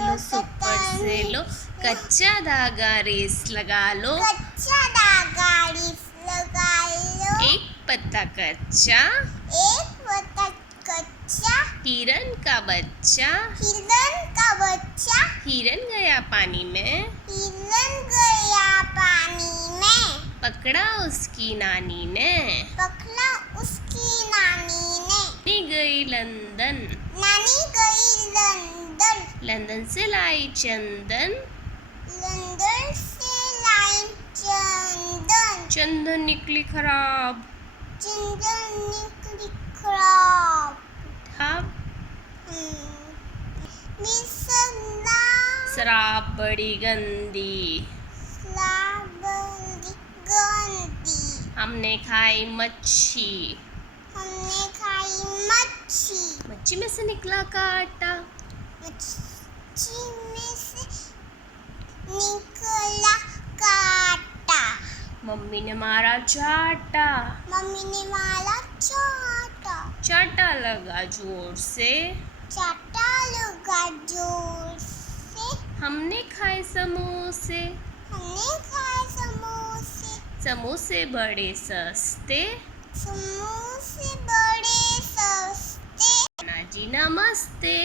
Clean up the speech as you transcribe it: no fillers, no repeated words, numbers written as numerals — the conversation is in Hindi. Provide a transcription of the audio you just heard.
लो सुपर से लो, कच्चा धागा रेस लगा लो, कच्चा धागा रेस लगा लो, एक पत्ता कच्चा, एक पत्ता कच्चा, हिरन का बच्चा, हिरन का बच्चा, हिरन गया पानी में, हिरन गया पानी में, पकड़ा उसकी नानी ने, पकड़ा उसकी नानी ने, नानी गई लंदन, नानी गई लंदन, लंदन से लाई चंदन, लंदन से लाई चंदन, चंदन निकली खराब, चंदन निकली खराब, हाँ मिसला शराब बड़ी गंदी, बड़ी गंदी, हमने खाई मच्छी, हमने खाई मच्छी, मच्छी में से निकला कांटा, मच्छी में से निकला कांटा, मम्मी ने मारा चाटा, मम्मी ने मारा चाटा, चाटा लगा जोर से, चाटा लगा जोर से, हमने खाए समोसे, हमने खाए समोसे, समोसे बड़े सस्ते, समोसे बड़े सस्ते, नाना जी नमस्ते,